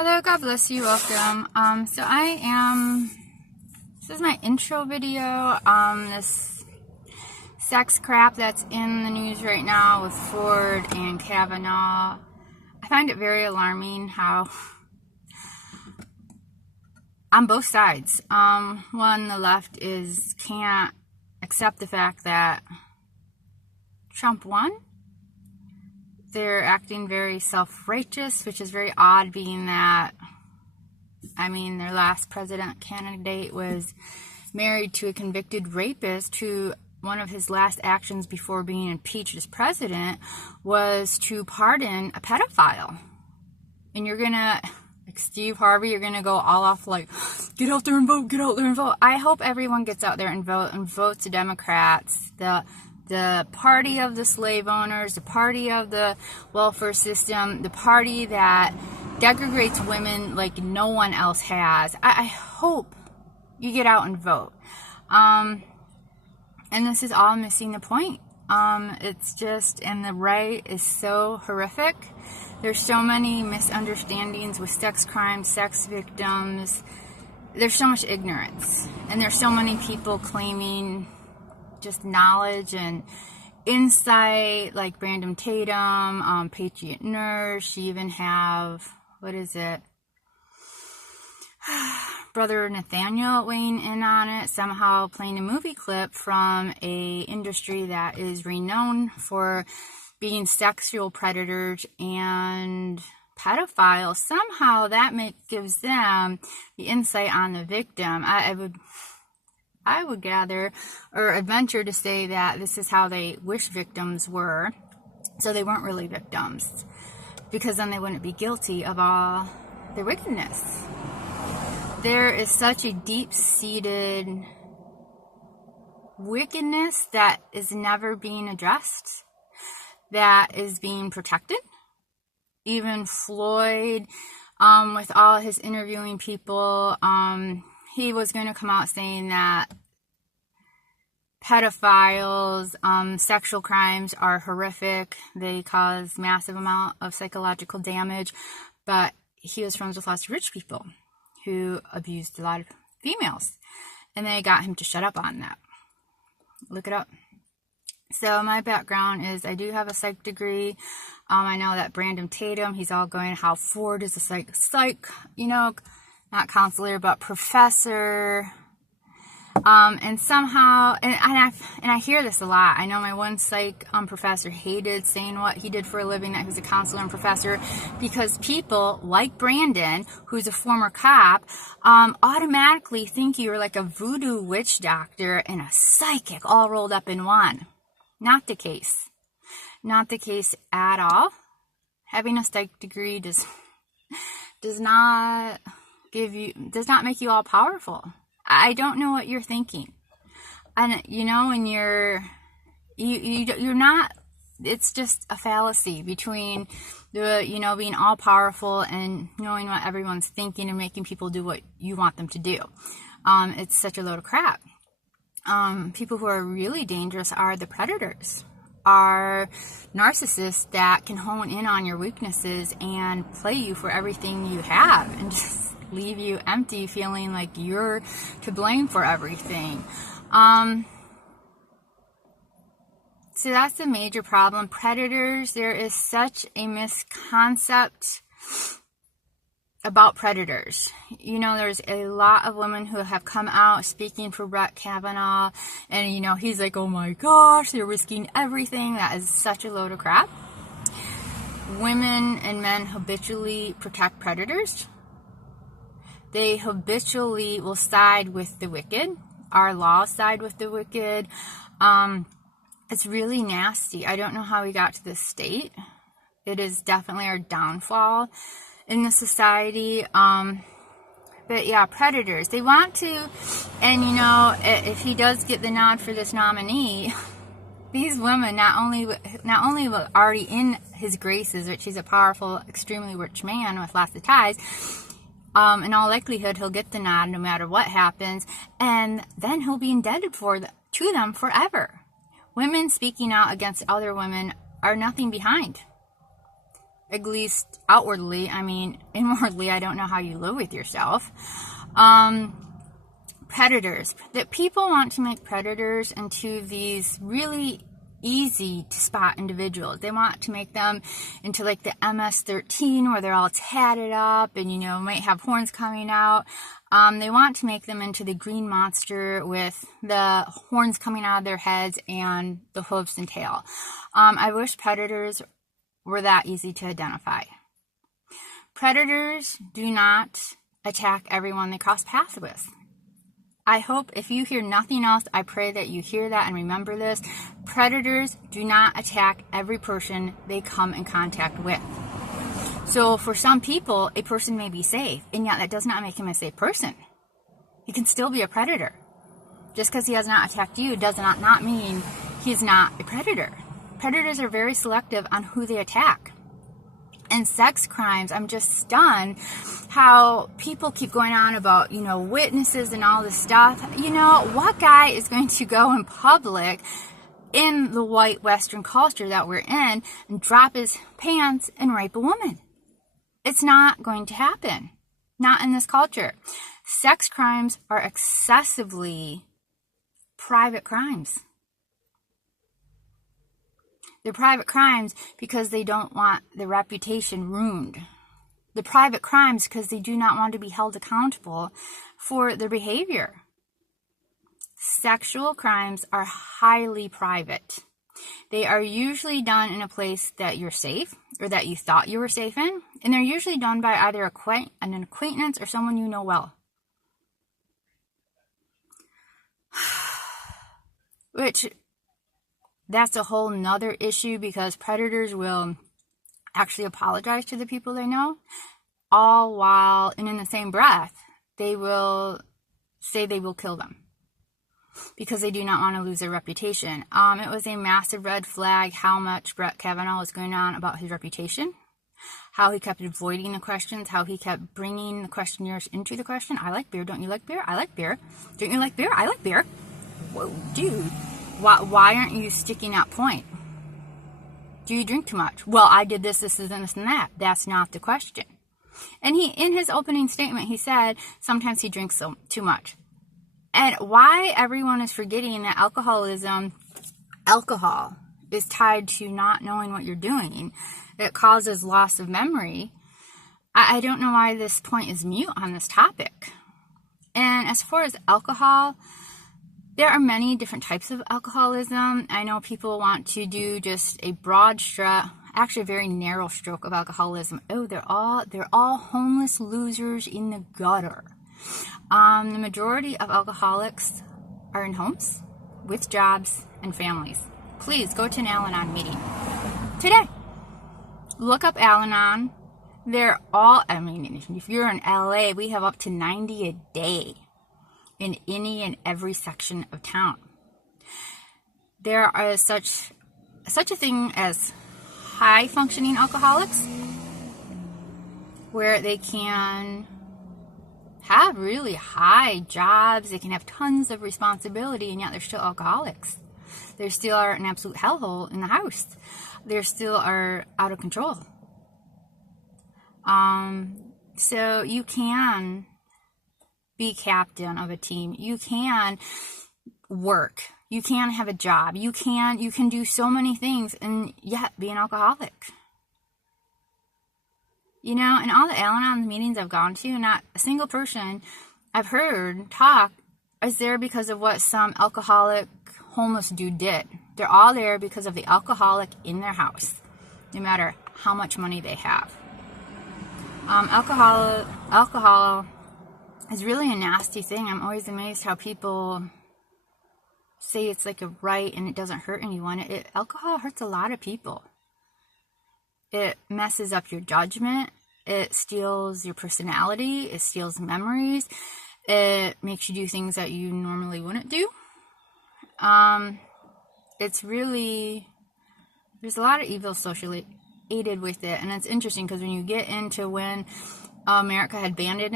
Hello, God bless you, welcome. This is my intro video, this sex crap that's in the news right now with Ford and Kavanaugh. I find it very alarming how, on both sides, one, the left can't accept the fact that Trump won. They're acting very self-righteous, which is very odd, being that, their last president candidate was married to a convicted rapist who one of his last actions before being impeached as president was to pardon a pedophile. And you're gonna, like Steve Harvey, you're gonna go all off like, get out there and vote, get out there and vote. I hope everyone gets out there and votes the Democrats, the party of the slave owners, the party of the welfare system, the party that degrades women like no one else has. I hope you get out and vote. And this is all missing the point. It's just, and the right is so horrific. There's so many misunderstandings with sex crimes, sex victims. There's so much ignorance. And there's so many people claiming just knowledge and insight, like Brandon Tatum, Patriot Nurse. You even have, Brother Nathaniel weighing in on it, somehow playing a movie clip from a industry that is renowned for being sexual predators and pedophiles. Somehow that gives them the insight on the victim. I would gather or adventure to say that this is how they wish victims were, so they weren't really victims, because then they wouldn't be guilty of all their wickedness. There is such a deep-seated wickedness that is never being addressed, that is being protected. Even Floyd, with all his interviewing people, he was going to come out saying that pedophiles, sexual crimes are horrific. They cause massive amount of psychological damage. But he was friends with lots of rich people who abused a lot of females. And they got him to shut up on that. Look it up. So my background is I do have a psych degree. I know that Brandon Tatum, he's all going how Ford is a psych, not counselor, but professor. And somehow, and I hear this a lot. I know my one psych professor hated saying what he did for a living, that he was a counselor and professor, because people like Brandon, who's a former cop, automatically think you're like a voodoo witch doctor and a psychic all rolled up in one. Not the case. Not the case at all. Having a psych degree does not make you all powerful. I don't know what you're thinking. And when you're not, it's just a fallacy between the, being all powerful and knowing what everyone's thinking and making people do what you want them to do. It's such a load of crap. People who are really dangerous are the predators, are narcissists that can hone in on your weaknesses and play you for everything you have and just leave you empty, feeling like you're to blame for everything. So that's the major problem. Predators, there is such a misconcept about predators. There's a lot of women who have come out speaking for Brett Kavanaugh, and he's like, oh my gosh, they're risking everything. That is such a load of crap. Women and men habitually protect predators. They habitually will side with the wicked. Our laws side with the wicked. It's really nasty. I don't know how we got to this state. It is definitely our downfall in the society. But yeah, predators. They want to, and if he does get the nod for this nominee, these women not only were already in his graces, which he's a powerful, extremely rich man with lots of ties. In all likelihood, he'll get the nod no matter what happens, and then he'll be indebted to them forever. Women speaking out against other women are nothing behind. at least outwardly. I mean, inwardly, I don't know how you live with yourself. Predators. That people want to make predators into these really easy to spot individuals. They want to make them into like the MS-13 where they're all tatted up and, you know, might have horns coming out. They want to make them into the green monster with the horns coming out of their heads and the hooves and tail. I wish predators were that easy to identify. Predators do not attack everyone they cross paths with. I hope if you hear nothing else, I pray that you hear that and remember this. Predators do not attack every person they come in contact with. So for some people, a person may be safe, and yet that does not make him a safe person. He can still be a predator. Just because he has not attacked you does not mean he's not a predator. Predators are very selective on who they attack. And sex crimes, I'm just stunned how people keep going on about, you know, witnesses and all this stuff. You know, what guy is going to go in public in the white Western culture that we're in and drop his pants and rape a woman? It's not going to happen. Not in this culture. Sex crimes are excessively private crimes. They're private crimes because they don't want their reputation ruined. They're private crimes because they do not want to be held accountable for their behavior. Sexual crimes are highly private. They are usually done in a place that you're safe or that you thought you were safe in, and they're usually done by either an acquaintance or someone you know well. Which, that's a whole nother issue because predators will actually apologize to the people they know, all while, and in the same breath, they will say they will kill them because they do not want to lose their reputation. It was a massive red flag how much Brett Kavanaugh was going on about his reputation, how he kept avoiding the questions, how he kept bringing the questionnaires into the question. I like beer. Don't you like beer? I like beer. Don't you like beer? I like beer. Whoa, dude. Why aren't you sticking that point? Do you drink too much? Well, I did this, and that. That's not the question. And he, in his opening statement, he said sometimes he drinks too much. And why everyone is forgetting that alcohol is tied to not knowing what you're doing. It causes loss of memory. I don't know why this point is mute on this topic. And as far as alcohol, there are many different types of alcoholism. I know people want to do just a broad stroke, actually a very narrow stroke of alcoholism. Oh, they're all homeless losers in the gutter. The majority of alcoholics are in homes with jobs and families. Please go to an Al-Anon meeting today. Look up Al-Anon. They're all, I mean, if you're in LA, we have up to 90 a day in any and every section of town. There are such a thing as high functioning alcoholics where they can have really high jobs, they can have tons of responsibility, and yet they're still alcoholics. They still are an absolute hellhole in the house. They still are out of control. So you can be captain of a team. You can work. You can have a job. You can do so many things and yet be an alcoholic. You know, in all the Al-Anon meetings I've gone to, not a single person I've heard talk is there because of what some alcoholic homeless dude did. They're all there because of the alcoholic in their house, no matter how much money they have. Alcohol is really a nasty thing. I'm always amazed how people say it's like a right and it doesn't hurt anyone. Alcohol hurts a lot of people. It messes up your judgment. It steals your personality. It steals memories. It makes you do things that you normally wouldn't do. It's really, there's a lot of evil socially aided with it. And it's interesting because when you get into when America had abandoned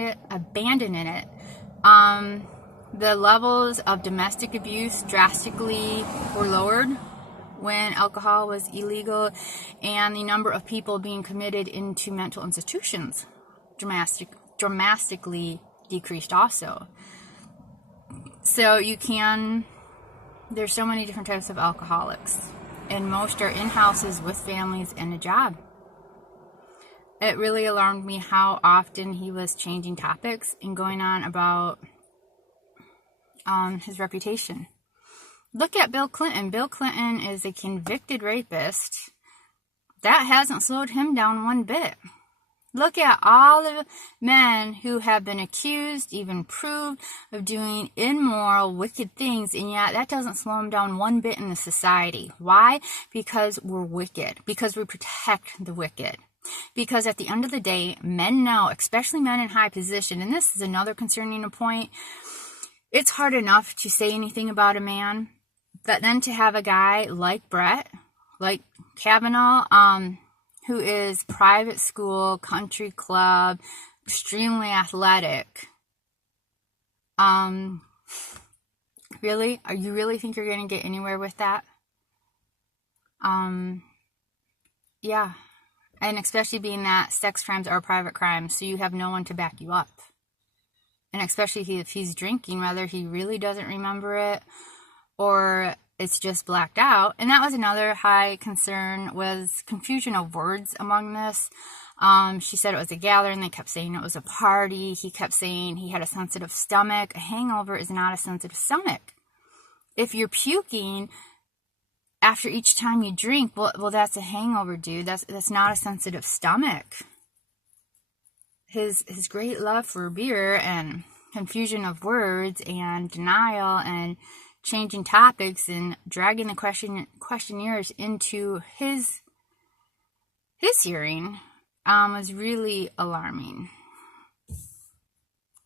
it, the levels of domestic abuse drastically were lowered when alcohol was illegal, and the number of people being committed into mental institutions dramatically decreased also. So there's so many different types of alcoholics, and most are in houses with families and a job. It really alarmed me how often he was changing topics and going on about his reputation. Look at Bill Clinton. Bill Clinton is a convicted rapist. That hasn't slowed him down one bit. Look at all the men who have been accused, even proved, of doing immoral, wicked things, and yet that doesn't slow them down one bit in the society. Why? Because we're wicked. Because we protect the wicked. Because at the end of the day, men know, especially men in high position, and this is another concerning point, it's hard enough to say anything about a man, but then to have a guy like Brett, like Kavanaugh, who is private school, country club, extremely athletic. Really? Are you really think you're going to get anywhere with that? Yeah. And especially being that sex crimes are private crimes, so you have no one to back you up. And especially if he's drinking, whether he really doesn't remember it or it's just blacked out. And that was another high concern, was confusion of words among this. She said it was a gathering. They kept saying it was a party. He kept saying he had a sensitive stomach. A hangover is not a sensitive stomach. If you're puking after each time you drink, well, that's a hangover, dude. That's not a sensitive stomach. His great love for beer and confusion of words and denial and changing topics and dragging the questionnaires into his hearing was really alarming.